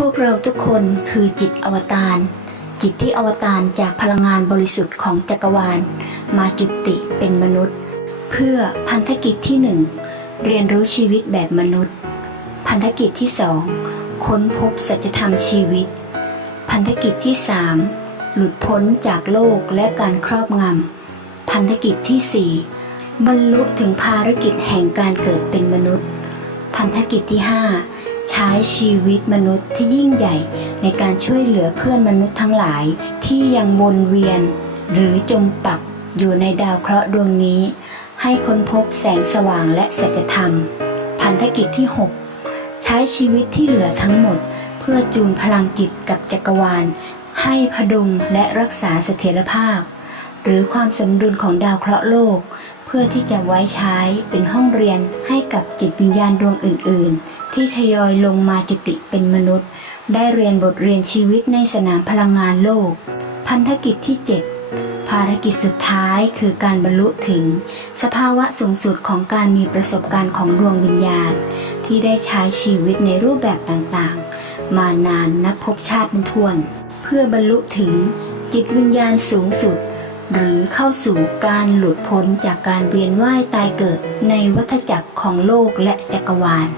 พวกเราทุกคนคือจิตอวตาร จิตที่อวตารจากพลังงานบริสุทธิ์ของจักรวาล มาจุติเป็นมนุษย์ เพื่อพันธกิจที่หนึ่งเรียนรู้ชีวิตแบบมนุษย์ พันธกิจที่สองค้นพบสัจธรรมชีวิต พันธกิจที่สามหลุดพ้นจากโลกและการครอบงำ พันธกิจที่สี่บรรลุถึงภารกิจแห่งการเกิดเป็นมนุษย์ พันธกิจที่5 ใช้ชีวิตมนุษย์ที่ยิ่งใหญ่ ในการช่วยเหลือเพื่อนมนุษย์ทั้งหลายที่ยังวนเวียน หรือจมปักอยู่ในดาวเคราะห์ดวงนี้ ให้ค้นพบแสงสว่างและสัจธรรม พันธกิจที่ 6 ใช้ชีวิตที่เหลือทั้งหมด เพื่อจูนพลังจิตกับจักรวาล ให้พดุงและรักษาเสถียรภาพ หรือความสมดุลของดาวเคราะห์โลกเพื่อที่จะไว้ใช้เป็นห้องเรียนให้กับจิตวิญญาณดวงอื่น ๆ ที่ทยอยลงมาจุติเป็นมนุษย์ ได้เรียนบทเรียนชีวิตในสนามพลังงานโลก พันธกิจที่ 7 ภารกิจสุดท้ายคือการบรรลุถึง สภาวะสูงสุดของการมีประสบการณ์ของดวงวิญญาณ ที่ได้ใช้ชีวิตในรูปแบบต่างๆ มานานนับพบชาติเป็นทวน เพื่อบรรลุถึงจิตวิญญาณสูงสุด หรือเข้าสู่การหลุดพ้นจากการเวียนว่ายตายเกิดในวัฏจักรของโลกและจักรวาล